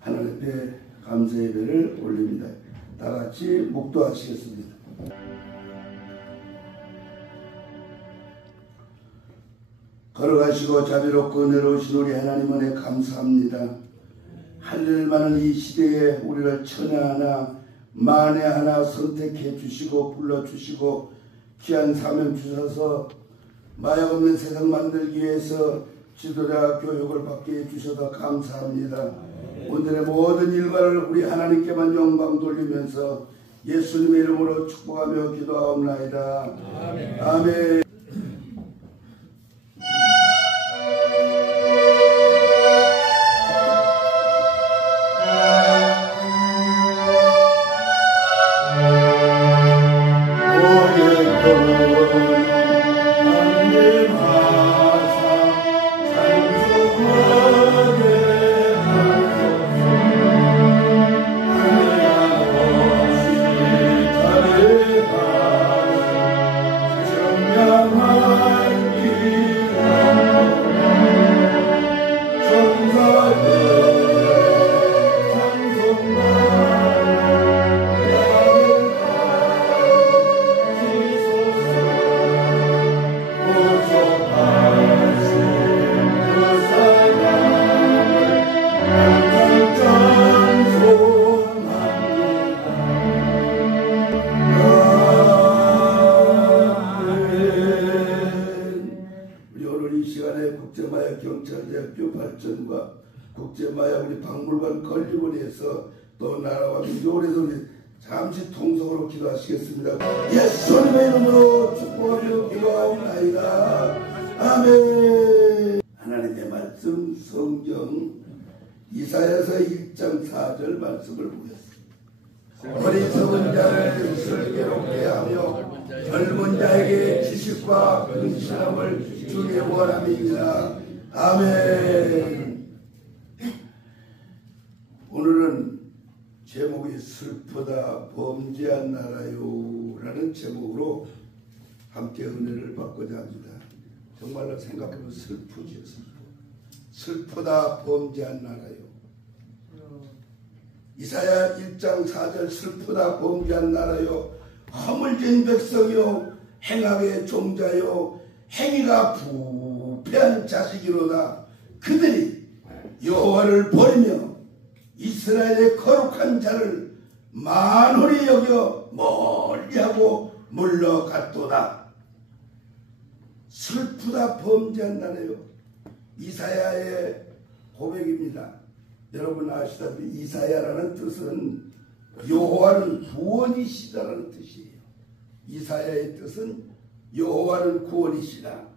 하나님 앞에 감사 예배를 올립니다. 다 같이 묵도하시겠습니다. 걸어가시고 자비롭고 은혜로우신 우리 하나님 은혜 감사합니다. 할 일 많은 이 시대에 우리를 천에 하나 만에 하나 선택해 주시고 불러주시고 귀한 사명 주셔서 마약 없는 세상 만들기 위해서 지도자 교육을 받게 해주셔서 감사합니다. 오늘의 모든 일과를 우리 하나님께만 영광 돌리면서 예수님의 이름으로 축복하며 기도하옵나이다. 아멘. 아멘. 국제마약경찰대학교 발전과 국제마약 우리 박물관 건립원에서 또 나라와 민족에서 우리 잠시 통성으로 기도하시겠습니다. 예수님의 이름으로 축복하며 기도하옵나이다. 아멘. 하나님의 말씀 성경 이사야서 1장 4절 말씀을 보겠습니다. 어리석은 자를 슬기롭게 하며 젊은 자에게 지식과 근신함을 주의 원함이니라. 아멘. 오늘은 제목이 슬프다 범죄한 나라요 라는 제목으로 함께 은혜를 받고자 합니다. 정말로 생각해보면 슬프지요. 슬프다 범죄한 나라요. 이사야 1장 4절 슬프다 범죄한 나라요 허물진 백성이요 행악의 종자요 행위가 부패한 자식이로다. 그들이 여호와를 버리며 이스라엘의 거룩한 자를 만홀히 여겨 멀리하고 물러갔도다. 슬프다 범죄한 나라요. 이사야의 고백입니다. 여러분 아시다시피 이사야라는 뜻은 여호와는 구원이시다라는 뜻이에요. 이사야의 뜻은 여호와는 구원이시다.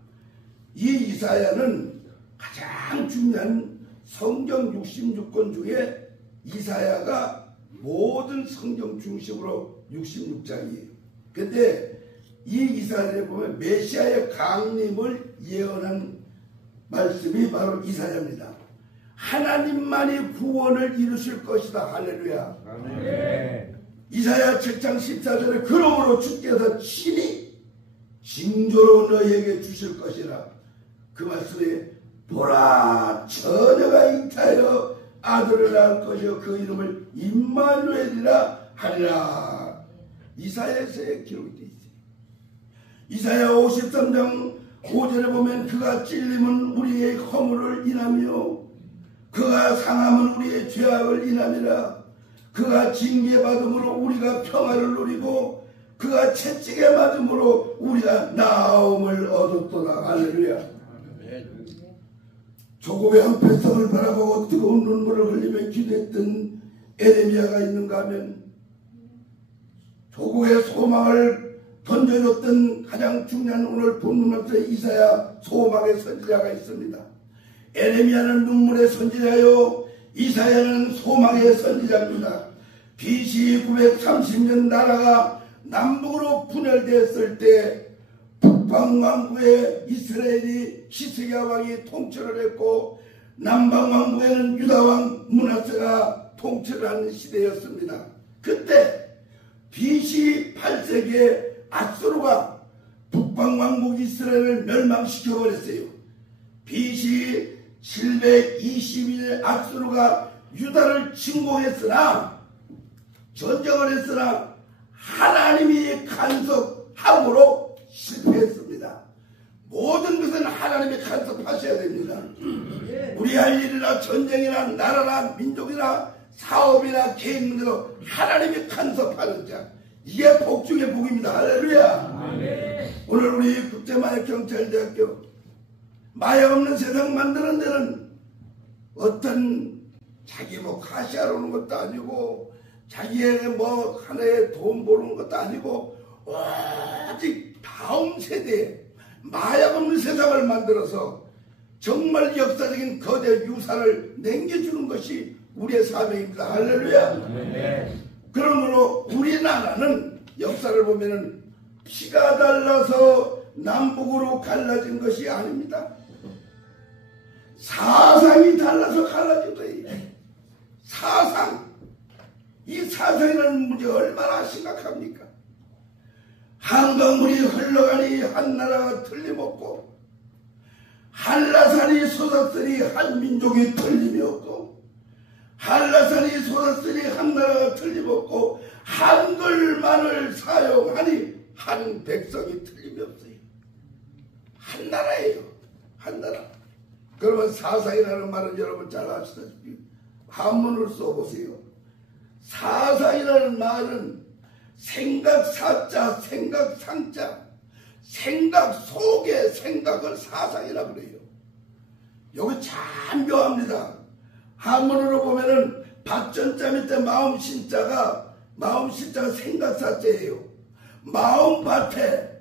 이 이사야는 가장 중요한 성경 66권 중에 이사야가 모든 성경 중심으로 66장이에요. 근데 이 이사야에 보면 메시아의 강림을 예언한 말씀이 바로 이사야입니다. 하나님만이 구원을 이루실 것이다. 할렐루야. 아멘. 이사야 7장 14절에 그러므로 주께서 친히 징조로 너희에게 주실 것이라. 그 말씀에 보라 처녀가 잉타하여 아들을 낳을 것이요 그 이름을 임마누엘이라 하리라. 이사야서에 기록이 되어 있어요. 이사야 53장 5절에 보면 그가 찔림은 우리의 허물을 인하며 그가 상함은 우리의 죄악을 인함이라. 그가 징계받음으로 우리가 평화를 누리고 그가 채찍에 맞음으로 우리가 나음을 얻었도다. 할렐루야. 조국의 한패성을 바라보고 뜨거운 눈물을 흘리며 기도했던 에레미야가 있는가 하면 조국의 소망을 던져줬던 가장 중요한 오늘 본문에서 이사야 소망의 선지자가 있습니다. 에레미야는 눈물의 선지자요 이사야는 소망의 선지자입니다. BC 930년 나라가 남북으로 분열되었을 때 북방왕국에 이스라엘이 히스기야 왕이 통치를 했고 남방왕국에는 유다왕 므낫세가 통치를 하는 시대였습니다. 그때 BC 8세기에 아수르가 북방왕국 이스라엘을 멸망시켜버렸어요. BC 722년에 아수르가 유다를 침공했으나 전쟁을 했으나 하나님이 간섭함으로 실패했습니다. 모든 것은 하나님이 간섭하셔야 됩니다. 우리 할 일이나 전쟁이나 나라나 민족이나 사업이나 개인 문제로 하나님이 간섭하는 자, 이게 복 중의 복입니다. 할렐루야. 오늘 우리 국제마약경찰대학교 마약 없는 세상 만드는 데는 어떤 자기 뭐 가시하러 오는 것도 아니고 자기의 뭐 하나의 돈 버는 것도 아니고 오직 다음 세대에 마약 없는 세상을 만들어서 정말 역사적인 거대 유산을 남겨주는 것이 우리의 사명입니다. 할렐루야. 그러므로 우리나라는 역사를 보면은 피가 달라서 남북으로 갈라진 것이 아닙니다. 사상이 달라서 갈라진 거예요. 사상. 이 사상이라는 문제가 얼마나 심각합니까? 한강물이 흘러가니 한 나라가 틀림없고 한라산이 솟았으니 한 민족이 틀림이 없고 한라산이 솟았으니 한 나라가 틀림없고 한글만을 사용하니 한 백성이 틀림이 없어요. 한 나라예요. 한 나라. 그러면 사상이라는 말은 여러분 잘 아시다시피 한문으로 써보세요. 사상이라는 말은 생각 사자, 생각 상자, 생각 속의 생각을 사상이라고 그래요. 여기 참 묘합니다. 한문으로 보면은 밭전자 밑에 마음 신자가 생각 사자예요. 마음밭에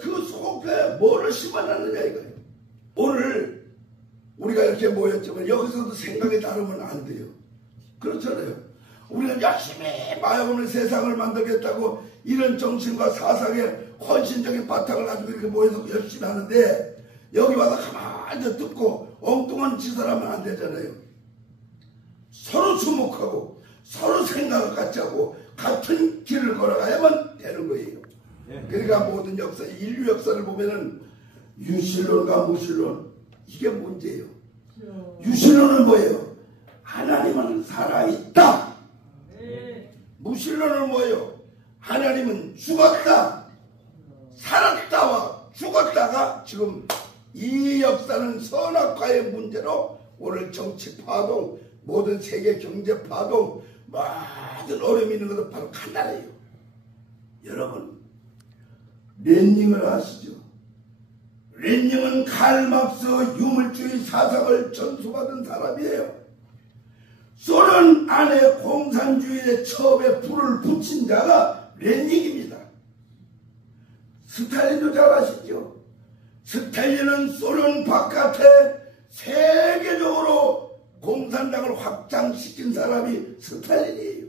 그 속에 뭐를 심어놨느냐 이거예요. 오늘 우리가 이렇게 모였지만 여기서도 생각이 다르면 안 돼요. 그렇잖아요. 우리는 열심히 마약 없는 세상을 만들겠다고 이런 정신과 사상의 헌신적인 바탕을 가지고 이렇게 모여서 열심히 하는데 여기 와서 가만히 듣고 엉뚱한 짓을 하면 안 되잖아요. 서로 주목하고 서로 생각을 같이 하고 같은 길을 걸어가야만 되는 거예요. 그러니까 모든 역사, 인류 역사를 보면은 유실론과 무실론, 이게 문제예요. 유실론은 뭐예요? 하나님은 살아있다. 무실론은 뭐예요? 하나님은 죽었다. 살았다와 죽었다가 지금 이 역사는 선악과의 문제로 오늘 정치 파동, 모든 세계 경제 파동, 모든 어려움이 있는 것은 바로 하나예요. 여러분, 렌닝을 아시죠? 렌닝은 칼막스 유물주의 사상을 전수받은 사람이에요. 소련 안에 공산주의의 처음에 불을 붙인 자가 렌닝입니다. 스탈린도 잘 아시죠? 스탈린은 소련 바깥에 세계적으로 공산당을 확장시킨 사람이 스탈린이에요.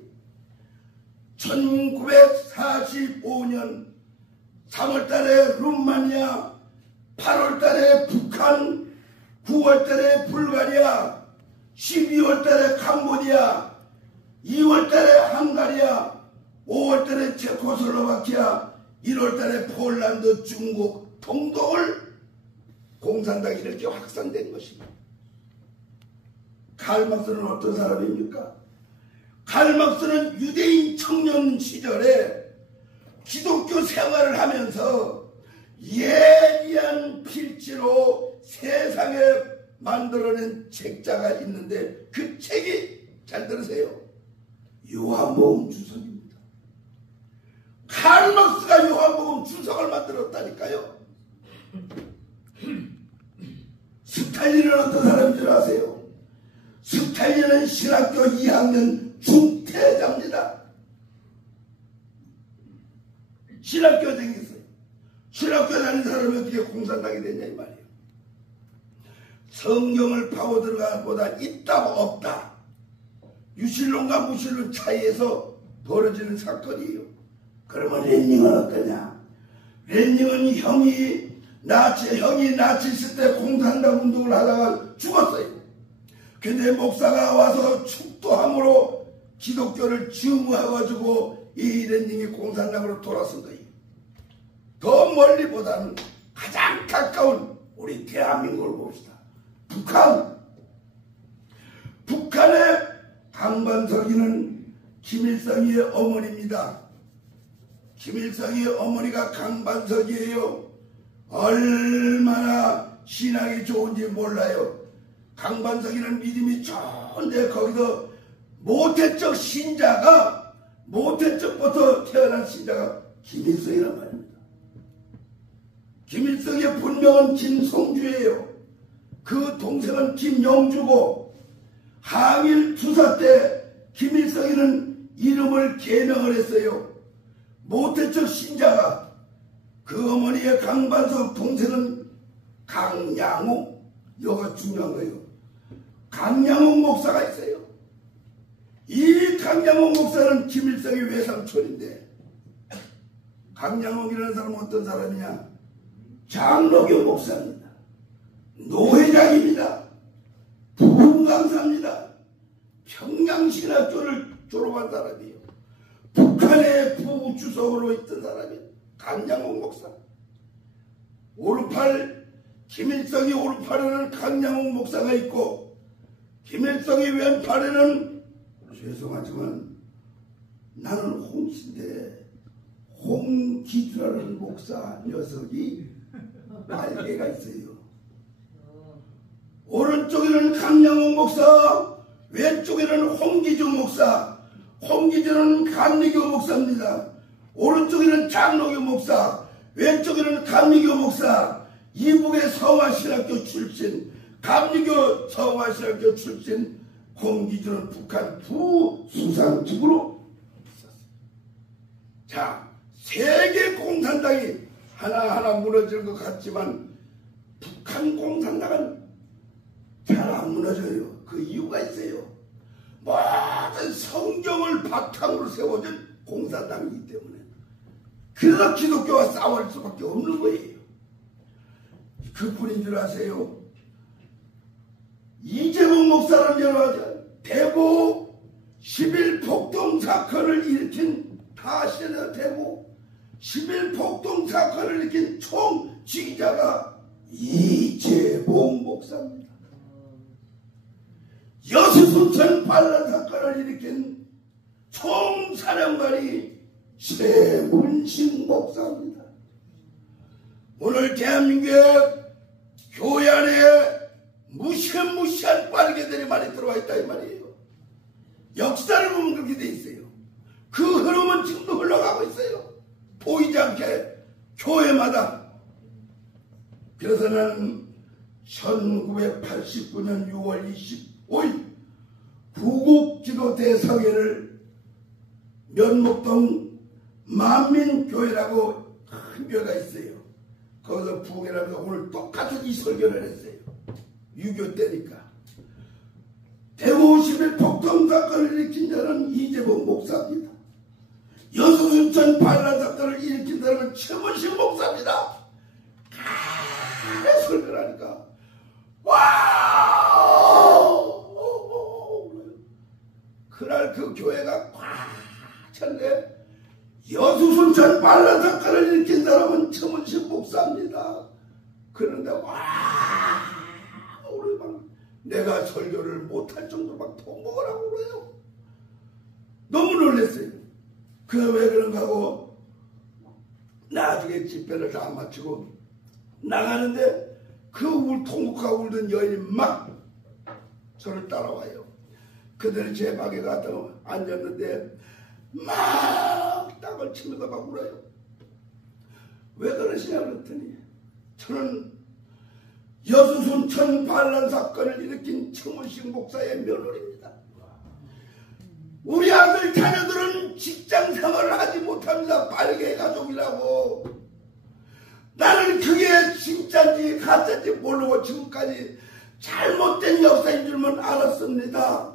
1945년 3월달에 루마니아, 8월달에 북한, 9월달에 불가리아, 12월달에 캄보디아, 2월달에 헝가리아, 5월달에 체코슬로바키아, 1월달에 폴란드, 중국, 동독을 공산당이 이렇게 확산된 것입니다. 칼막스는 어떤 사람입니까? 칼막스는 유대인 청년 시절에 기독교 생활을 하면서 예리한 필지로 세상에 만들어낸 책자가 있는데 그 책이, 잘 들으세요, 요한복음 주석입니다. 칼막스가 요한복음 주석을 만들었다니까요. 스탈린은 어떤 사람인 줄 아세요? 스탈린은 신학교 2학년 중퇴자입니다. 신학교 다녔어요. 신학교 다닌 사람이 어떻게 공산당이 되냐 이 말이에요. 성경을 파고 들어가는 것보다 있다 없다, 유실론과 무실론 차이에서 벌어지는 사건이에요. 그러면 렌닝은 어떠냐? 렌닝은 형이 나치 있을 때 공산당 운동을 하다가 죽었어요. 근데 목사가 와서 축도함으로 기독교를 증오해가지고 이 렌닝이 공산당으로 돌아선 거예요. 더 멀리보다는 가장 가까운 우리 대한민국을 봅시다. 강반석이는 김일성의 어머니입니다. 김일성의 어머니가 강반석이에요. 얼마나 신앙이 좋은지 몰라요. 강반석이는 믿음이 좋은데 거기서 모태적 신자가, 모태적부터 태어난 신자가 김일성이란 말입니다. 김일성의 본명은 김성주예요. 그 동생은 김영주고, 항일 투사 때 김일성이는 이름을 개명을 했어요. 모태적 신자가. 그 어머니의 강반석 동생은 강양옥, 이거가 중요한 거예요. 강양옥 목사가 있어요. 이 강양옥 목사는 김일성의 외삼촌인데, 강양옥이라는 사람은 어떤 사람이냐? 장로교 목사입니다. 노회장입니다. 부흥강사입니다. 평양신학교를 졸업한 사람이에요. 북한의 부주석으로 있던 사람이에요. 강양옥 목사. 오른팔, 김일성이 오른팔에는 강양옥 목사가 있고, 김일성이 왼팔에는, 죄송하지만 나는 홍신대 홍기주라는 목사 녀석이 날개가 있어요. 오른쪽에는 강양옥 목사, 왼쪽에는 홍기주 목사. 홍기주는 감리교 목사입니다. 오른쪽에는 장로교 목사, 왼쪽에는 감리교 목사. 이북의 성화신학교 출신, 감리교 성화신학교 출신. 홍기주는 북한 부수상직으로 있었어요. 자, 세계 공산당이 하나하나 무너질 것 같지만 북한 공산당은 잘 안 무너져요. 그 이유가 있어요. 모든 성경을 바탕으로 세워진 공산당이기 때문에. 그래서 기독교와 싸울 수밖에 없는 거예요. 그뿐인 줄 아세요? 이재봉 목사는 여러분 대구 11폭동 사건을 일으킨, 다 아시잖아요. 대구 11폭동 사건을 일으킨 총지휘자가 이재봉 목사입니다. 여수순천 반란 사건을 일으킨 총사령관이 최문식 목사입니다. 오늘 대한민국의 교회 안에 무시무시한 빨개들이 많이 들어와 있다 이 말이에요. 역사를 보면 그렇게 돼 있어요. 그 흐름은 지금도 흘러가고 있어요. 보이지 않게 교회마다. 그래서 나는 1989년 6월 25일 구국기도대성회를 면목동 만민교회라고 큰 교회가 있어요. 거기서 부흥회라면서 오늘 똑같은 이 설교를 했어요. 6.25 때니까. 대구 51폭동 사건을 일으킨 자는 이재봉 목사입니다. 여수순천 반란 사건을 일으킨 사람은 최문식 목사입니다. 가래 설교를 하니까 와우! 그날 그 교회가 꽉 찼네. 여수순천 반란 사건을 일으킨 사람은 최문식 목사입니다. 그런데 우리 막 내가 설교를 못할 정도로 막 통곡을 하고 그래요. 너무 놀랐어요. 그래서 왜 그런가 하고 나중에 집회를 다 마치고 나가는데 그 통곡하고 울던 여인이 막 저를 따라와요. 그들이 제 방에 가서 앉았는데 막 땅을 치면서 막 울어요. 왜 그러시냐 그랬더니 저는 여수순천 반란 사건을 일으킨 최문식 목사의 며느리입니다. 우리 아들 자녀들은 직장 생활을 하지 못합니다. 빨개 가족이라고. 나는 그게 진짜인지 가짜인지 모르고 지금까지 잘못된 역사인 줄만 알았습니다.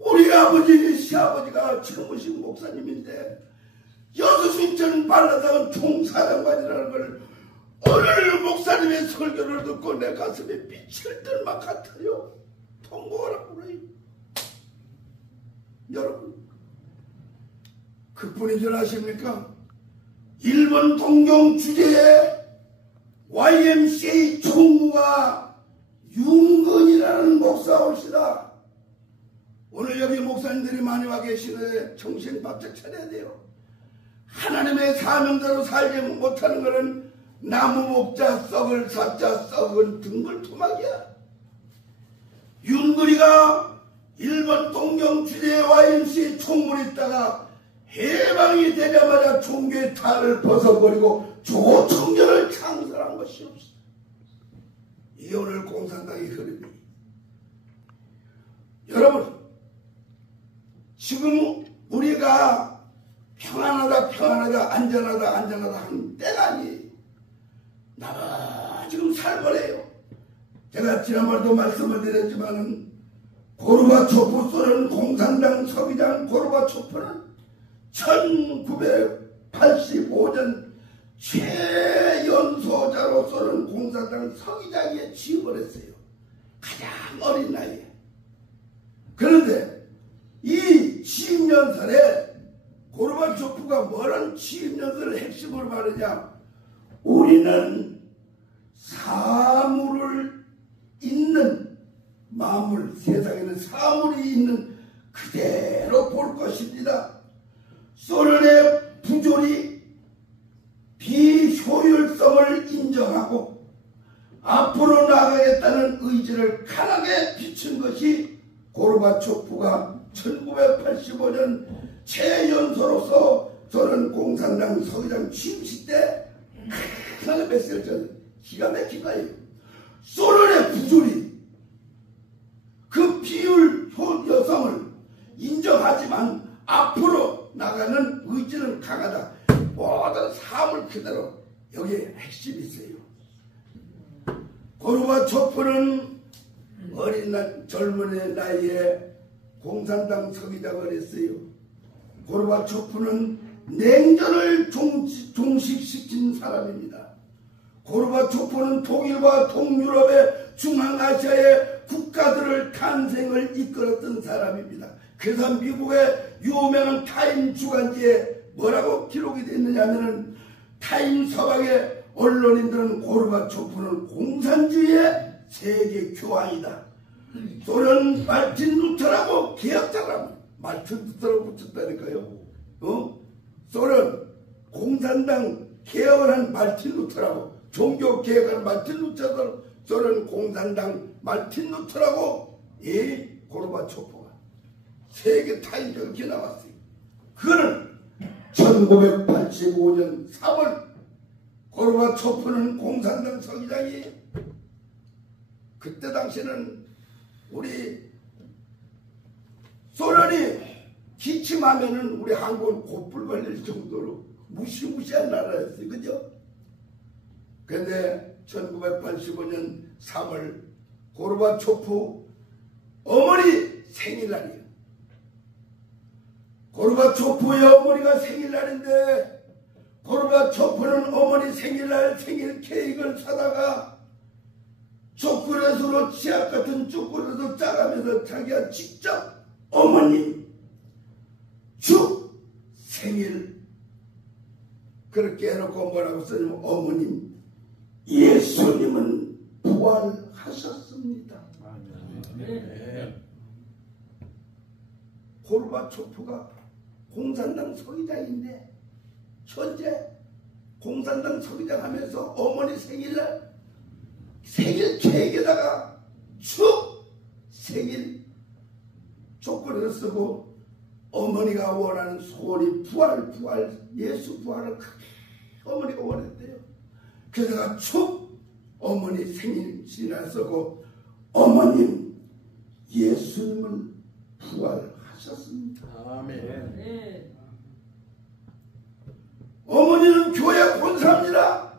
우리 아버지, 시아버지가 최문식 목사님인데 여수순천 반란 사건 총사령관이라는 걸 오늘 목사님의 설교를 듣고 내 가슴에 미칠 듯만 같아요. 통곡하라고 그래요. 여러분, 그뿐인 줄 아십니까? 일본 동경 주재의 YMCA 총무가 윤건이라는 목사옵시다. 오늘 여기 목사님들이 많이 와 계시는데 정신 바짝 차려야 돼요. 하나님의 사명대로 살지 못하는 것은 나무 목자 썩을 사자 썩은 등불 토막이야. 윤두리가 일본 동경주제에 YMCA 총무에 있다가 해방이 되자마자 종교의 탈을 벗어버리고 조총련을 창설한 것이 없어. 이게 오늘 공산당의 흐름이. 여러분, 지금 우리가 평안하다 안전하다 하는 때가 아니에요. 나가 지금 살벌해요. 제가 지난번에도 말씀을 드렸지만은 고르바초프 소련 공산당 서기장 고르바초프는 1985년 최연소자로서는 공산당 서기장에 취임을 했어요. 가장 어린 나이에. 그런데 이 취임연설에 고르바초프가 뭐라는 취임연설을 핵심으로 말하냐. 우리는 사물을 있는 만물, 세상에는 사물이 있는 그대로 볼 것입니다. 소련의 부조리, 비효율성을 인정하고 앞으로 나가겠다는 의지를 강하게 비춘 것이 고르바초프가 1985년 최연소로서 소련 공산당 서기장 취임식 때 강하게 메시지를 전 기가 막힌 거예요. 소련의 부조리, 그 비율 효율성을 인정하지만 앞으로 나가는 의지는 강하다. 모든 사물 그대로 여기에 핵심이 있어요. 고르바초프는 젊은 나이에 공산당 서기장을 했어요. 고르바초프는 냉전을 종식시킨 사람입니다. 고르바초프는 독일과 동유럽의 중앙아시아의 국가들을 탄생을 이끌었던 사람입니다. 그래서 미국의 유명한 타임 주간지에 뭐라고 기록이 되어 있느냐면은 타임 서방의 언론인들은 고르바초프는 공산주의의 세계 교황이다. 소련 말틴 루터라고 개혁자라고 말틴 루터라고 붙였다니까요. 소련 공산당 개혁을 한 말틴 루터라고, 종교 개혁을 한 말틴 루터라고, 소련 공산당 말틴 루터라고 이 고르바초프가 세계 타임에 이렇게 나왔어요. 그거는 1985년 3월 고르바초프는 공산당 서기장이, 그때 당시에는 우리 소련이 기침하면은 우리 한국은 곧불 걸릴 정도로 무시무시한 나라였어요. 그죠? 근데 1985년 3월 고르바초프 어머니 생일날이에요. 고르바초프의 어머니가 생일날인데 고르바초프는 어머니 생일날 생일 케이크를 사다가 초콜릿으로 치약 같은 초콜릿을 짜가면서 자기가 직접 어머님 축 생일 그렇게 해놓고 뭐라고 써냐면 어머님 예수님은 부활하셨습니다. 고르바초프가 공산당 서기장인데 현재 공산당 서기장 하면서 어머니 생일날 생일 케이크에다가 축 생일 초콜릿을 쓰고 어머니가 원하는 소원이 부활 예수 부활을 크게 어머니가 원했대요. 그래서 축 어머니 생일이라 쓰고 어머님 예수님은 부활하셨습니다. 아멘. 어머니는 교회 권사입니다.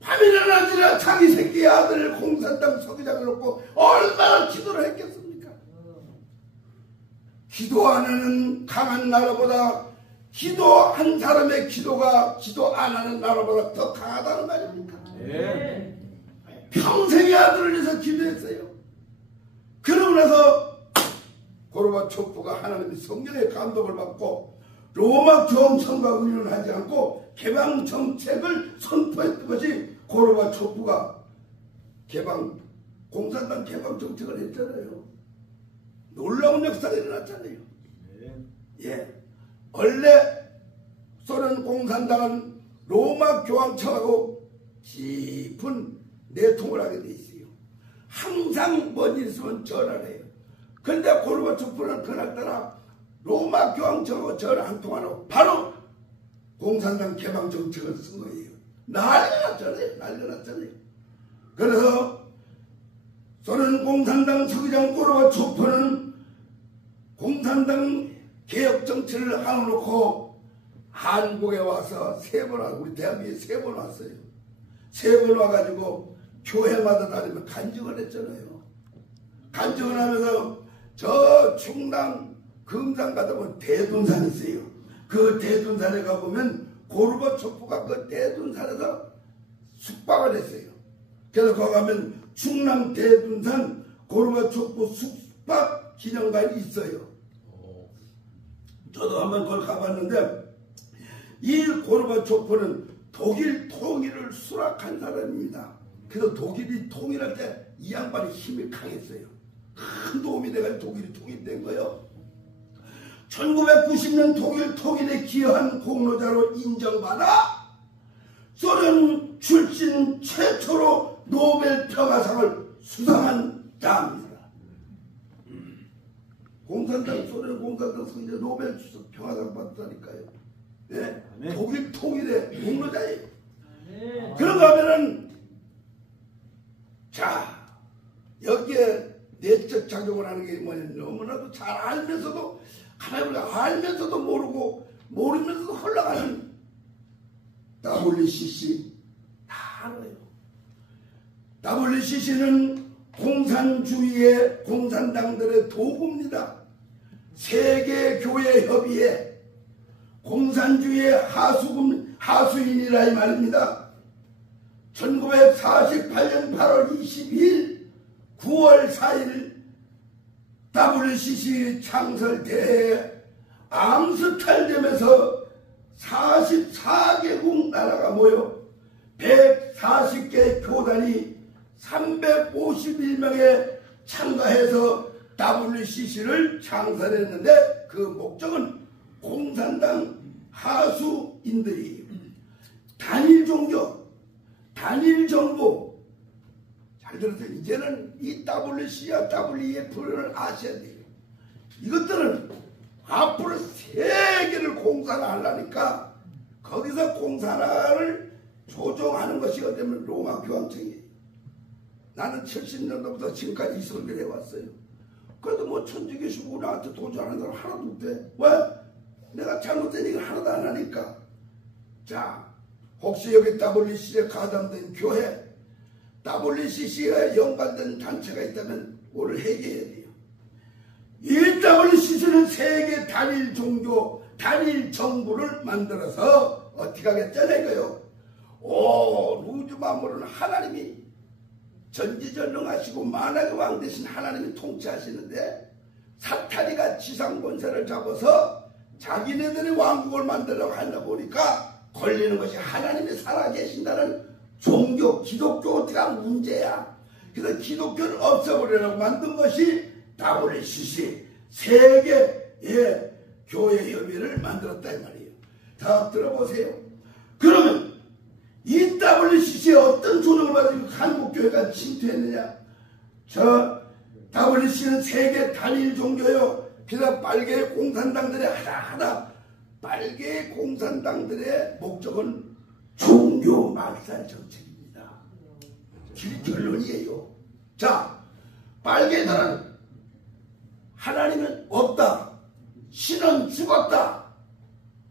밤이나 낮이나 자기 새끼 아들을 공산당 서기장을 놓고 얼마나 기도를 했겠습니까? 기도 안 하는 강한 나라보다 기도한 사람의 기도가 기도 안 하는 나라보다 더 강하다는 말입니까? 네. 평생의 아들을 위해서 기도했어요. 그러고 나서 고르바초프가 하나님의 성령의 감동을 받고 로마 교황청과 의논하지 않고 개방 정책을 선포했던 것이 고르바초프가 공산당 개방 정책을 했잖아요. 놀라운 놀라운 역사가 일어났잖아요. 예. 원래 소련 공산당은 로마 교황청하고 깊은 내통을 하게 돼 있어요. 항상 뭔 일 있으면 전화를 해요. 근데 고르바초프는 그날따라 로마 교황청하고 전화 한 통 안 하고 바로 공산당 개방 정책을 쓴 거예요. 난리 났잖아요. 그래서 소련 공산당 서기장 고르바초프는 공산당 개혁 정치를 하놓고 한국에 와서 우리 대한민국에 3번 왔어요. 3번 와가지고 교회마다 다니면 간증을 했잖아요. 간증을 하면서 저 충남 금산 가다 보면 대둔산이 있어요. 그 대둔산에 가보면 고르바초프가 그 대둔산에서 숙박을 했어요. 그래서 거기 가면 충남 대둔산 고르바초프 숙박 기념관이 있어요. 저도 한번 그걸 가봤는데 이 고르바초프는 독일 통일을 수락한 사람입니다. 그래서 독일이 통일할 때 이 양반이 힘이 강했어요. 큰 도움이 돼가지고 독일이 통일된 거예요. 1990년 독일 통일에 기여한 공로자로 인정받아 소련 출신 최초로 노벨 평화상을 수상한 자입니다. 소련 공산당 이제 노벨 평화상 받았다니까요. 네? 네. 독일 통일의 공로자예요. 네. 그런가 하면은 자 여기에 내적 작용을 하는 게 뭐냐면 너무나도 잘 알면서도 하나님을 알면서도 모르고 모르면서도 흘러가는 WCC 다 알아요. WCC는 공산주의의 공산당들의 도구입니다. 세계교회협의회 공산주의의 하수인이라 이 말입니다. 1948년 8월 22일 9월 4일 WCC 창설대회에 암스테르담에서 44개국 나라가 모여 140개 교단이 351명에 참가해서 WCC를 창설했는데 그 목적은 공산당 하수인들이 단일 종교, 단일 정부, 잘 들으세요. 이제는 이 WC와 WEF를 아셔야 돼요. 이것들은 앞으로 세계를 공산화하려니까 거기서 공산화를 조종하는 것이 어쩌면 로마 교황청이에요. 나는 70년도부터 지금까지 이 설교를 해왔어요. 그래도 뭐 천주교시고 나한테 도전하는 사람 하나도 없대. 왜? 내가 잘못된 얘기를 하나도 안 하니까. 자, 혹시 여기 WCC에 가담된 교회, WCC에 연관된 단체가 있다면 오늘 회개해야 돼요. 이 WCC는 세계 단일 종교, 단일 정부를 만들어서 어떻게 하겠잖아요, 이거요. 우주 만물은 하나님이 전지전능하시고 만왕의 왕 대신 하나님이 통치하시는데 사탄이가 지상 권세를 잡아서 자기네들의 왕국을 만들려고 하다 보니까 걸리는 것이 하나님이 살아계신다는 종교, 기독교가 문제야. 그래서 기독교를 없애버리려고 만든 것이 WCC, 세계의 교회협의회를 만들었다 이 말이에요. 다 들어보세요. 그러면 이 WCC에 어떤 조정을 받으면 한국교회가 침투했느냐? 저 WCC는 세계 단일 종교요. 그래서 빨개 공산당들의 하나하나 빨개 공산당들의 목적은 종교 말살 정책입니다. 결론이에요. 자, 빨개들은 하나님은 없다. 신은 죽었다.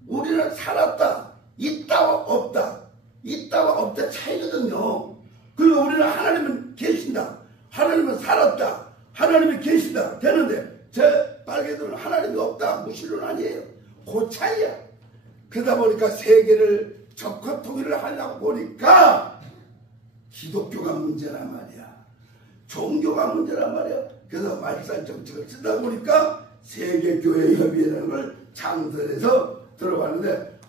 우리는 살았다. 있다와 없다. 있다와 없다 차이거든요. 그리고 우리는 하나님은 계신다. 하나님은 살았다. 하나님이 계신다. 되는데 제 빨개들은 하나님이 없다. 무신론 아니에요. 그 차이야. 그러다 보니까 세계를 적화 통일을 하려고 보니까 기독교가 문제란 말이야. 종교가 문제란 말이야. 그래서 말살 정책을 쓰다 보니까 세계교회협의회라는 걸 창설해서 들어봤는데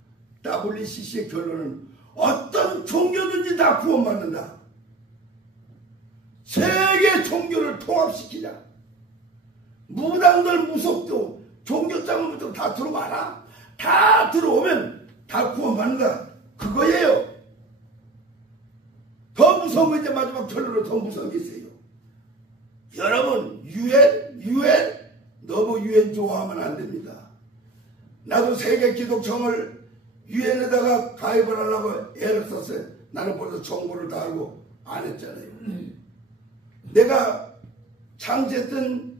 WCC의 결론은 어떤 종교든지 다 구원받는다. 세계 종교를 통합시키자. 무당들 무속도 종교장로부터 다 들어와라. 다 들어오면 다 구원받는다. 그거예요. 더 무서운 거 이제 마지막 결론으로 더 무서운 게 있어요. 여러분 유엔 너무 유엔 좋아하면 안 됩니다. 나도 세계 기독청을 유엔에다가 가입을 하려고 애를 썼어요. 나는 벌써 정보를 다 알고 안 했잖아요. 내가 창설했던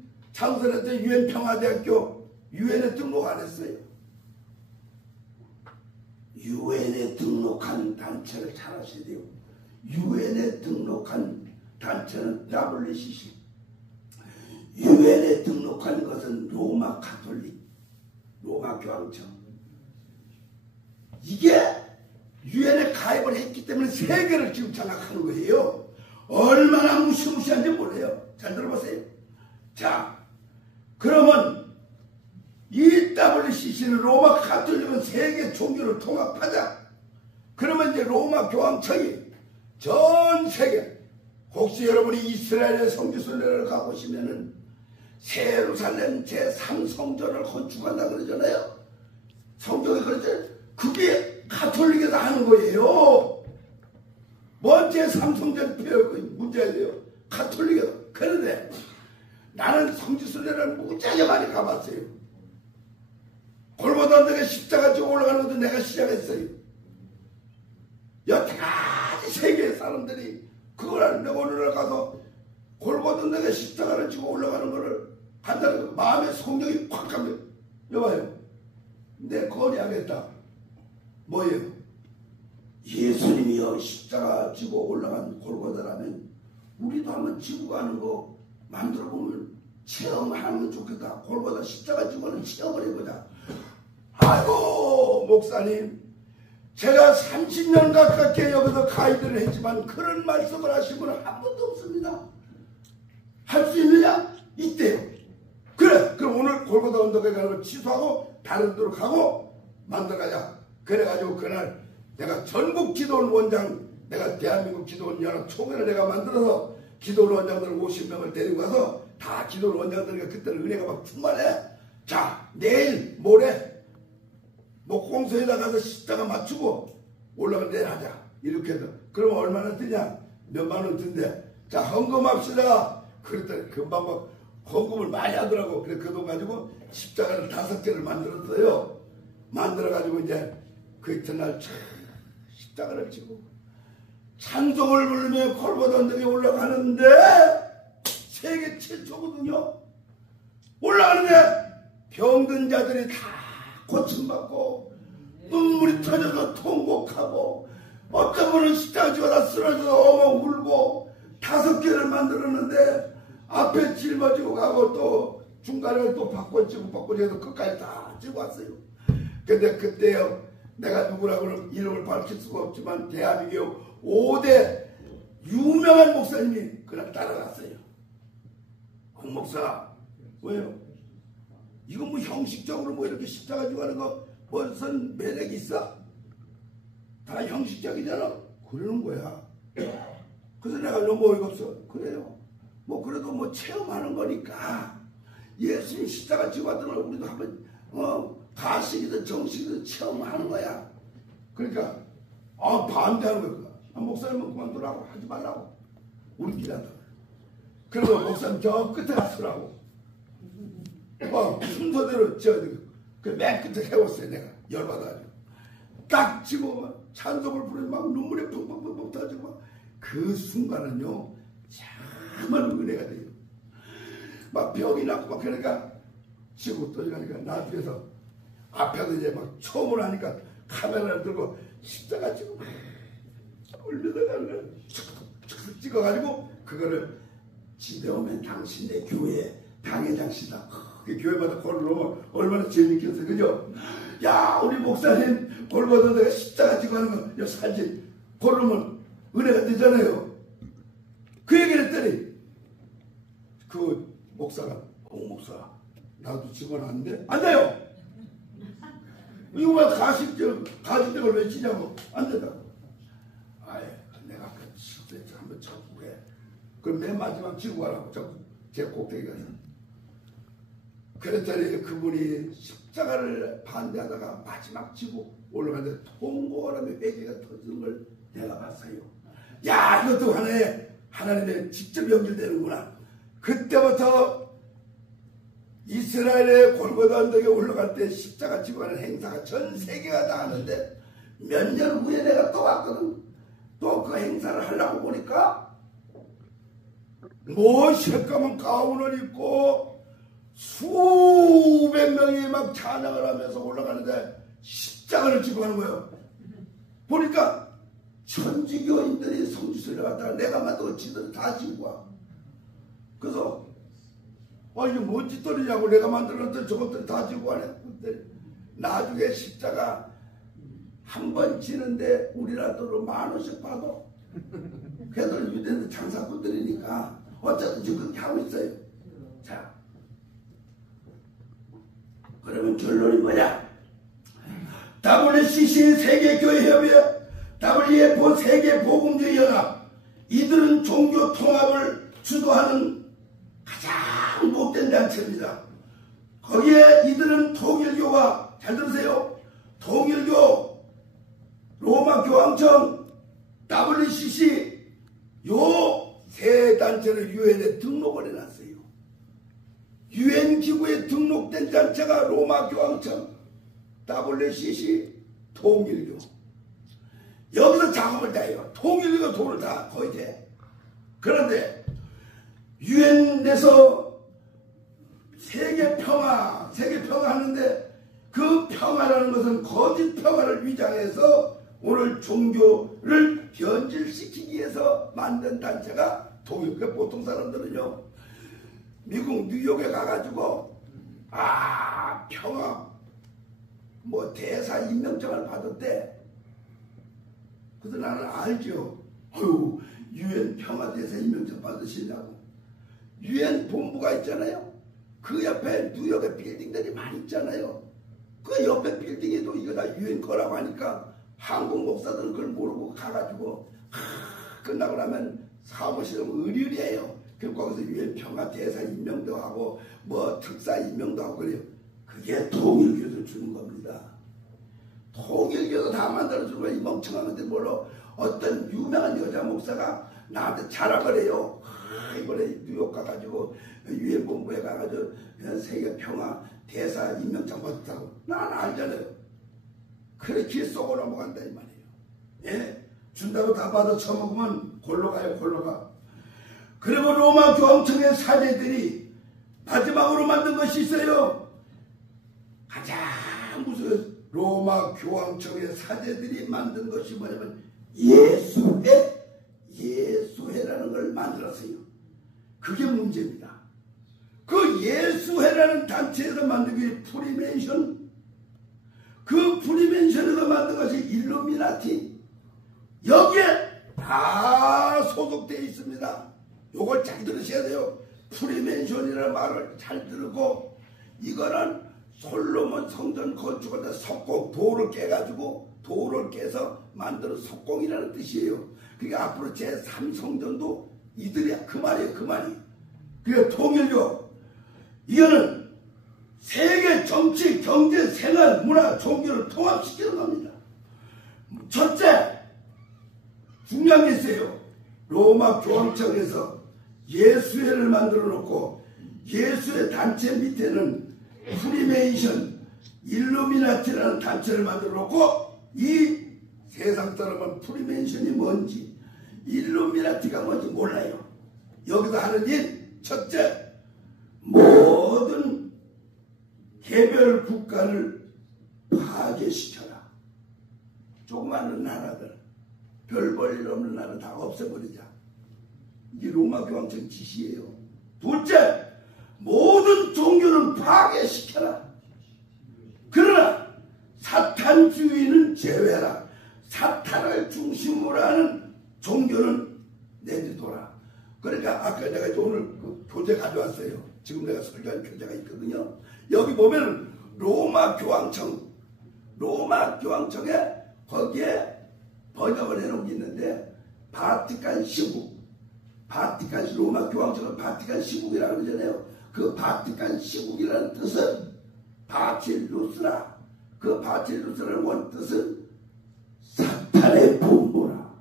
유엔 평화대학교 유엔에 등록 안 했어요. 유엔에 등록한 단체를 잘 아셔야 돼요. 유엔에 등록한 단체는 WCC. 유엔에 등록한 것은 로마 가톨릭, 로마 교황청. 이게 유엔에 가입을 했기 때문에 세계를 지금 장악하는 거예요. 얼마나 무시무시한지 몰라요. 잘 들어보세요. 자, 그러면 이 WCC는 로마 가톨릭은 세계 종교를 통합하자. 그러면 이제 로마 교황청이 전 세계, 혹시 여러분이 이스라엘의 성지순례를 가보시면은 예루살렘 제3성전을 건축한다 그러잖아요. 성경에 그러죠. 그게 가톨릭에서 하는 거예요. 뭔 제3성전 문제예요. 가톨릭에서. 그런데 나는 성지순례를 무지하게 많이 가봤어요. 골고루 언덕에 십자가 지고 올라가는 것도 내가 시작했어요. 여태까지 세계의 사람들이 그걸 하는데 오늘날 가서 골고루 언덕에 십자가를 지고 올라가는 거를 한다는 마음의 성령이 확 가면 여봐요. 내 거리하겠다. 뭐예요? 예수님이여 십자가 지고 올라간 골고다라면 우리도 한번 지고 가는 거 만들어 보면 체험하는 게 좋겠다. 골고다 십자가 지고는 체험을 해보자. 아이고 목사님, 제가 30년 가깝게 여기서 가이드를 했지만 그런 말씀을 하신 분은 한 번도 없습니다. 할 수 있느냐? 있대요. 그래, 그럼 오늘 골고다 언덕에 가는 걸 취소하고 다른 데로 가고 만들어가자. 그래가지고 그날 내가 전국 기도원 원장, 내가 대한민국 기도원 연합 총회를 내가 만들어서 기도원 원장들 50명을 데리고 가서 다 기도원 원장들이가 그때는 은혜가 막 충만해. 자, 내일 모레 목공소에다 가서 십자가 맞추고 올라가는 데를 하자. 이렇게 해서. 그러면 얼마나 드냐? 몇만 원 든대. 자, 헌금합시다. 그랬더니 금방 막 헌금을 많이 하더라고. 그래, 그 돈 가지고 십자가를 5개를 만들었어요. 만들어가지고 이제 그 이튿날 십자가를 지고 찬송을 부르며 골고다 언덕에 올라가는데 세계 최초거든요. 올라가는데 병든 자들이 다 고침받고 눈물이 터져서 통곡하고 어떤 분은 십자가 지고 다 쓰러져서 엉엉 울고 5개를 만들었는데 앞에 짊어지고 가고 또 중간에 또 바꿔지고 해서 끝까지 다 지고 왔어요. 근데 그때요, 내가 누구라고는 이름을 밝힐 수가 없지만 대한민국 5대 유명한 목사님이 그날 따라갔어요. 홍 목사, 왜요? 이거 뭐 형식적으로 뭐 이렇게 십자가 지고 하는 거 무슨 매력이 있어? 다 형식적이잖아. 그러는 거야. 그래서 내가 너무 어이가 없어. 그래요. 뭐 그래도 뭐 체험하는 거니까 예수님 십자가 지고 왔던 걸 우리도 한번 가식이든 정식이든 체험하는 거야. 그러니까 반대하는 거야. 목사님은 그만두라고 하지 말라고. 우리끼리 한다. 그리고 목사님 저 끝에 갔으라고. 순서대로 맨 끝에 세웠어요. 내가 열받아가지고 딱 지고 막 찬송을 부르면 막 눈물이 펑펑펑펑 터지고 그 순간은요 정말 은혜가 돼요. 막 병이 났고 막 그러니까 지고 또 이러니까 나중에서 앞에서 이제 막 처음으로 하니까 카메라를 들고 십자가 지고 올려다가 찍어가지고 그거를 집에 오면 당신 내 교회 당회장시다. 그 교회마다 걸어놓으면 얼마나 재밌겠어요. 그죠? 야, 우리 목사님 골고다 내가 십자가 지고 하는 거 사진 걸으면 은혜가 되잖아요. 그 얘기를 했더니 그 목사가 목사 나도 집어넣는데 안 돼요. 이거 왜 가식적을 왜 치냐고. 안 된다고. 아예 내가 그 실제 한번 쳐보게. 그럼 맨 마지막 치고 가라고 자꾸 제 꼭대기 가서. 그랬더니 그분이 십자가를 반대하다가 마지막 지고 올라가는데 통곡하며 회개가 터지는 걸 내가 봤어요. 야, 이것도 하나님의 직접 연결되는구나. 그때부터 이스라엘의 골고다 언덕에 올라갈 때 십자가 지고 가는 행사가 전 세계가 다 하는데 몇 년 후에 내가 또 왔거든. 또 그 행사를 하려고 보니까 뭐 새까만 가운을 입고 수백 명이 막 찬양을 하면서 올라가는데 십자가를 지고 가는 거예요. 보니까 천주교인들이 성지순례 갔다가 내가 만든 지들을 다 지고 와. 그래서 이게 뭔 짓들이냐고 내가 만들었던 저것들 다 지고 가네. 나중에 십자가 한 번 지는데 우리나라로 10,000원씩 받아. 걔들 유대인들 장사꾼들이니까 어쨌든 그렇게 하고 있어요. 자, 그러면 결론이 뭐냐? WCC 세계교회협의회, WFO 세계복음주의연합, 이들은 종교 통합을 주도하는 가장 못된 단체입니다. 거기에 이들은 통일교와, 잘 들으세요, 통일교, 로마 교황청, WCC 요 세 단체를 유엔에 등록을 해놨어요. 유엔 기구에 등록된 단체가 로마 교황청, WCC, 통일교. 여기서 작업을 다 해요. 통일교가 돈을 다 거의 돼. 그런데 유엔에서 세계 평화 하는데 그 평화라는 것은 거짓 평화를 위장해서 오늘 종교를 변질시키기 위해서 만든 단체가 통일교. 보통 사람들은요, 미국 뉴욕에 가가지고 평화 뭐 대사 임명장을 받았대. 그래서 나는 알죠. 유엔 평화대사 임명장 받으시냐고. 유엔 본부가 있잖아요. 그 옆에 뉴욕에 빌딩들이 많이 있잖아요. 그 옆에 빌딩에도 이거 다 유엔 거라고 하니까 한국 목사들은 그걸 모르고 가가지고 끝나고 나면 사무실은 의리의리해요. 그리고 거기서 유엔 평화 대사 임명도 하고 뭐 특사 임명도 하고 그래요. 그게 통일교에서 주는 겁니다. 통일교도 다 만들어주는 거야. 이 멍청한 것들 몰라. 어떤 유명한 여자 목사가 나한테 자랑을 해요. 이번에 뉴욕 가가지고 유엔 본부에 가가지고 세계 평화 대사 임명장 받았다고. 난 알잖아요. 그래 길 쏘고 넘어간다 이 말이에요. 예? 준다고 다 받아 처먹으면 골로 가요. 골로 가. 그리고 로마 교황청의 사제들이 마지막으로 만든 것이 있어요. 가장 무슨 로마 교황청의 사제들이 만든 것이 뭐냐면 예수회라는 걸 만들었어요. 그게 문제입니다. 그 예수회라는 단체에서 만든 게 프리메이션, 그 프리메이션에서 만든 것이 일루미나티, 여기에 다 소속되어 있습니다. 요걸 잘 들으셔야 돼요. 프리메이션이라는 말을 잘 들고, 이거는 솔로몬 성전 건축할 때 석공, 돌을 깨가지고 돌을 깨서 만드는 석공이라는 뜻이에요. 그러니까 앞으로 제3성전도 이들이야. 그 말이에요. 그 말이. 그게 통일교. 이거는 세계 정치, 경제, 생활, 문화, 종교를 통합시키는 겁니다. 첫째, 중요한 게 있어요. 로마 교황청에서 예수회를 만들어 놓고 예수회 단체 밑에는 프리메이션, 일루미나티라는 단체를 만들어 놓고 이 세상 사람은 프리메이션이 뭔지, 일루미나티가 뭔지 몰라요. 여기서 하는 일, 첫째, 모든 개별 국가를 파괴시켜라. 조그마한 나라들, 별 볼 일 없는 나라 다 없애버리자. 이게 로마 교황청 지시예요. 둘째, 모든 종교는 파괴시켜라. 그러나 사탄주의는 제외하라. 사탄을 중심으로 하는 종교는 내주둬라. 그러니까 아까 내가 오늘 그 교재 가져왔어요. 지금 내가 설교한 교재가 있거든요. 여기 보면 로마 교황청에 거기에 번역을 해놓은 게 있는데 바티칸 시국, 로마 교황청은 바티칸 시국이라고 그러잖아요. 그 바티칸 시국이라는 뜻은 바틸루스라. 그 바틸루스라는 원뜻은 사탄의 본부라,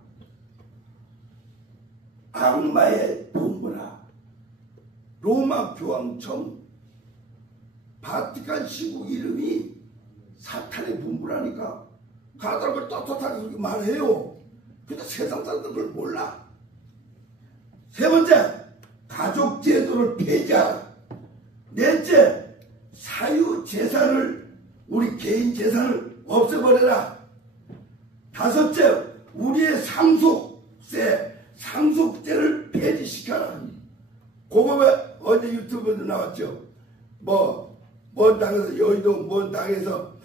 악마의 본부라. 로마 교황청 바티칸 시국 이름이 사탄의 본부라니까 가다를 떳떳하게 그렇게 말해요. 근데 세상 사람들 그걸 몰라. 세 번째, 가족 제도를 폐지하라. 넷째, 사유 재산을, 우리 개인 재산을 없애버려라. 다섯째, 우리의 상속세를 폐지시켜라. 그거가 어제 유튜브에도 나왔죠. 먼 땅에서, 여의도 먼 땅에서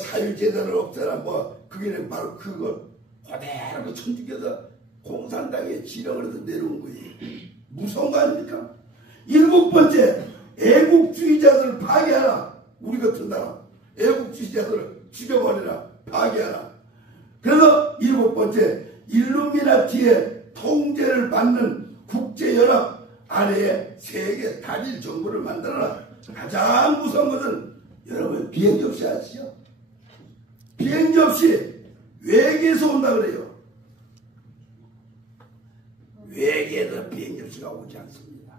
사유재산을 없애라. 그게 바로 그거 그대로 천주교에서 공산당에 지령을 해서 내려온 거예요. 무서운 거 아닙니까? 일곱 번째, 애국주의자들을 파괴하라. 우리 같은 나라 애국주의자들을 죽여버리라. 파괴하라. 그래서 일곱 번째, 일루미나티의 통제를 받는 국제연합 아래에 세계 단일 정부를 만들어라. 가장 무서운 것은 여러분 비행기 없이 아시죠? 비행기 없이 외계에서 온다 그래요. 외계에서 비행기 없이가 오지 않습니다.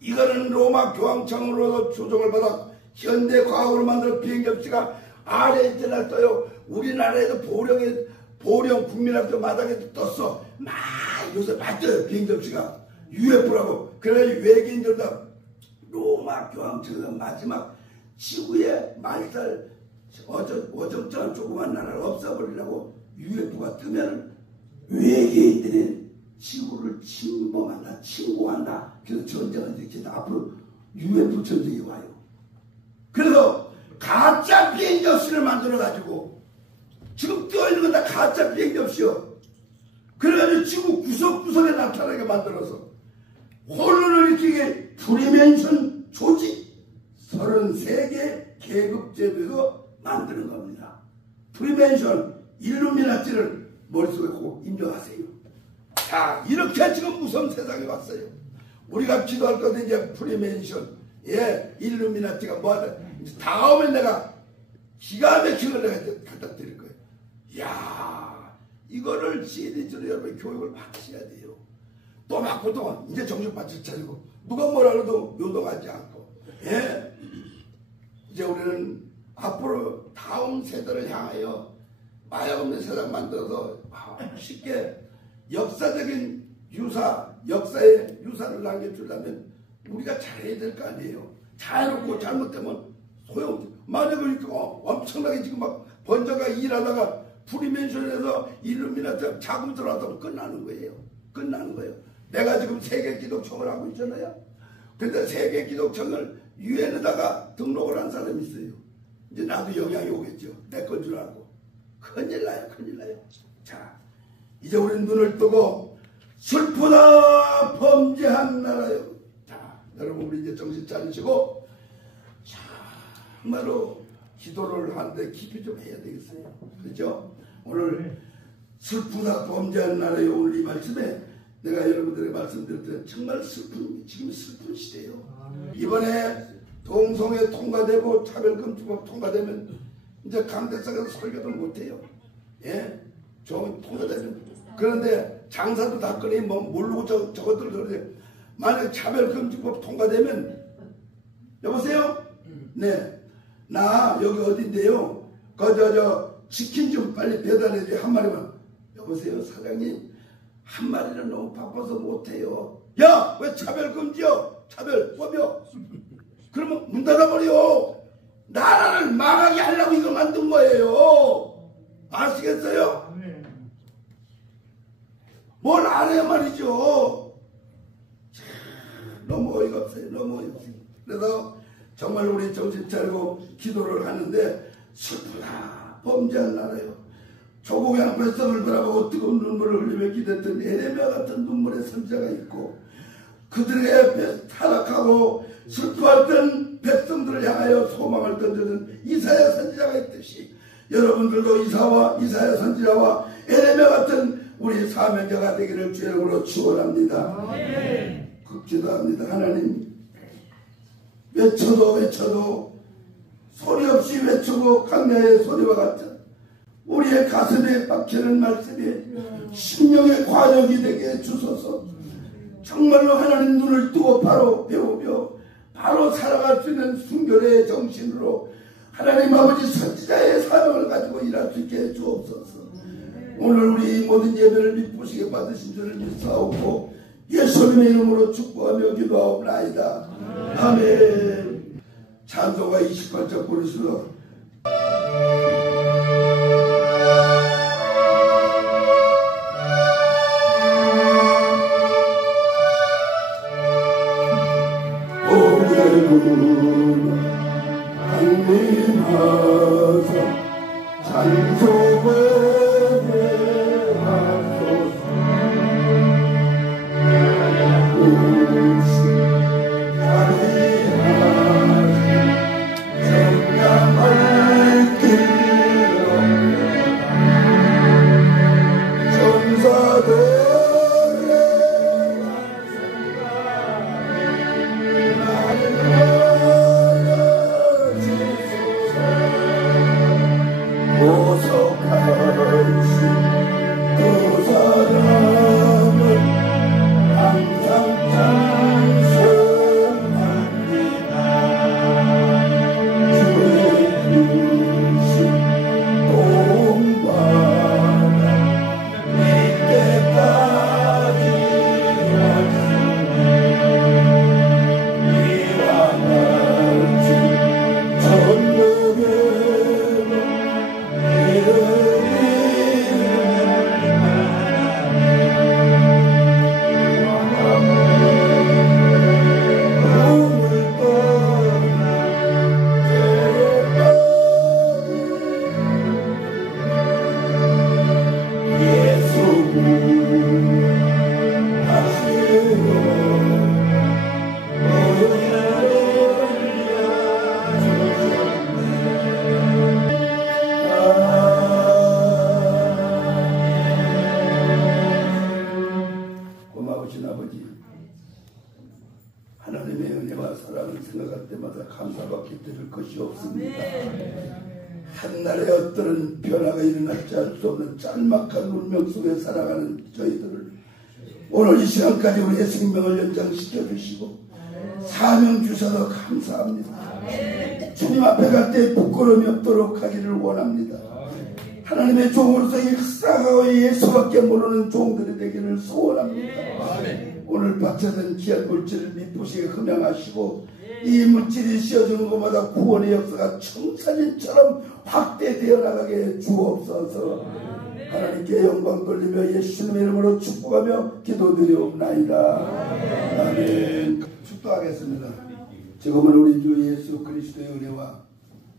이거는 로마 교황청으로서 조정을 받아 현대 과학으로 만든 비행기 없이가 아래에 있잖아 떠요. 우리나라에도 보령 국민학교 마당에도 떴어. 막 요새 맞죠? 비행기 없이가 UFO라고. 그래가지고 외계인들도 로마 교황청에서 마지막 지구의 말살 어정쩡한 조그만 나라를 없애버리려고 UFO가 뜨면 외계인들이 지구를 침범한다, 침공한다. 그래서 전쟁을 일으킨다. 앞으로 UFO 전쟁이 와요. 그래서 가짜 비행기 없이를 만들어가지고 지금 떠있는 건 다 가짜 비행기 없이요. 그래가지고 지구 구석구석에 나타나게 만들어서 혼란을 일으키게 프리맨션 조직 33개 계급제도에서 만드는 겁니다. 프리맨션, 일루미나티를 머릿속에 꼭 인정하세요. 자, 이렇게 지금 무서운 세상에 왔어요. 우리가 기도할 건데 이제 프리맨션, 일루미나티가 뭐하다. 다음에 내가 기가 막힌 걸 내가 갖다 드릴 거예요. 이야, 이거를 시리즈로 여러분 교육을 받으셔야 돼요. 또 받고 또 이제 정신 바짝 차리고 누가 뭐라 해도 요동하지 않고. 이제 우리는 앞으로 다음 세대를 향하여 마약 없는 세상 만들어서 쉽게 역사적인 역사의 유산을 남겨주려면 우리가 잘해야 될 거 아니에요. 잘해놓고 잘못되면 소용없지. 만약에 엄청나게 지금 막 번져가 일하다가 프리맨션에서 일루미나티 자금 들어왔다면 끝나는 거예요. 끝나는 거예요. 내가 지금 세계기독청을 하고 있잖아요. 근데 세계기독청을 유엔에다가 등록을 한 사람이 있어요. 이제 나도 영향이 오겠죠. 내 건 줄 알고. 큰일 나요. 큰일 나요. 자, 이제 우리는 눈을 뜨고 슬프다 범죄한 나라요. 자, 여러분 우리 이제 정신 차리시고 정말로 기도를 하는데 깊이 좀 해야 되겠어요. 그렇죠? 오늘 슬프다 범죄한 나라요. 오늘 이 말씀에 내가 여러분들에게 말씀드릴 때 정말 지금 슬픈 시대예요. 이번에 동성애 통과되고 차별금지법 통과되면 이제 강대상에서 설교도 못해요. 좀 통과되면. 그런데 장사도 다 꺼내 모르고 저것들 그러는데 만약 차별금지법 통과되면 여보세요? 네. 나 여기 어딘데요? 치킨 좀 빨리 배달해줘. 한 마리만. 여보세요 사장님, 한 마리는 너무 바빠서 못해요. 야, 왜 차별금지요? 차별법이요? 그러면 문 닫아버려. 나라를 망하게 하려고 이거 만든 거예요. 아시겠어요? 뭘 안 해 말이죠. 너무 어이가 없어요. 너무 어이가 없어요. 그래서 정말 우리 정신 차리고 기도를 하는데 슬프다 범죄한 나라요. 조국의 한 백성을 바라보고 뜨거운 눈물을 흘리며 기댔던 에레미야 같은 눈물의 선자가 있고 그들에게 타락하고 슬퍼했던 백성들을 향하여 소망을 던져준 이사야 선지자가 있듯이 여러분들도 이사야 선지자와 에레미야 같은 우리 사명자가 되기를 주의 이름으로 축원합니다. 기도합니다. 하나님, 외쳐도 소리 없이 외치고 강야의 소리와 같은 우리의 가슴에 박히는 말씀이 심령의 과정이 되게 주소서. 정말로 하나님 눈을 뜨고 바로 배우며 바로 살아갈 수 있는 순결의 정신으로 하나님 아버지 선지자의 사명을 가지고 일할 수 있게 해주옵소서. 오늘 우리 모든 예배를 미쁘시게 받으신 줄을 믿사옵고 예수님의 이름으로 축복하며 기도하옵나이다. 아멘. 찬송가 28절 부르시러 강림하사 찬송을 하소서. 오시 자리하시 정량할 길로 천사들의 하나님의 은혜와 사랑을 생각할 때마다 감사밖에 드릴 것이 없습니다. 한날에 어떤 변화가 일어날지 알 수 없는 짤막한 운명 속에 살아가는 저희들을 오늘 이 시간까지 우리의 생명을 연장시켜 주시고 사명 주셔서 감사합니다. 주님 앞에 갈 때 부끄러움이 없도록 하기를 원합니다. 하나님의 종으로서 살아가고 예수밖에 모르는 종들이 되기를 소원합니다. 오늘 바쳐진 귀한 물질을 미쁘시게 흠양하시고 이 물질이 씌워주는 곳마다 구원의 역사가 청사진처럼 확대되어 나가게 주옵소서. 하나님께 영광 돌리며 예수님의 이름으로 축복하며 기도드리옵나이다. 아멘. 축도하겠습니다. 지금은 우리 주 예수 그리스도의 은혜와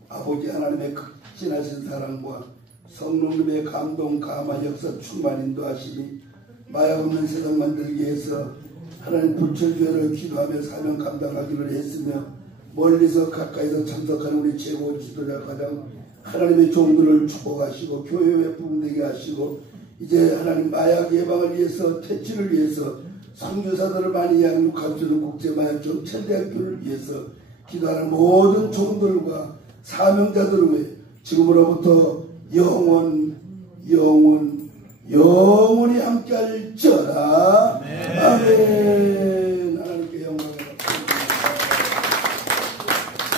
아버지 하나님의 극진하신 사랑과 성령님의 감동 감화 역사 충만 인도하시니 마약 없는 세상 만들기 위해서 하나님 불철주야를 기도하며 사명 감당하기를 했으며 멀리서 가까이서 참석하는 우리 최고 지도자 가장 하나님의 종들을 축복하시고 교회에 부흥되게 하시고 이제 하나님 마약 예방을 위해서 퇴치를 위해서 선교사들을 많이 양육할 수 있는 국제마약종 첼대학교를 위해서 기도하는 모든 종들과 사명자들을 위해 지금으로부터 영원히 함께할지어다. 아멘.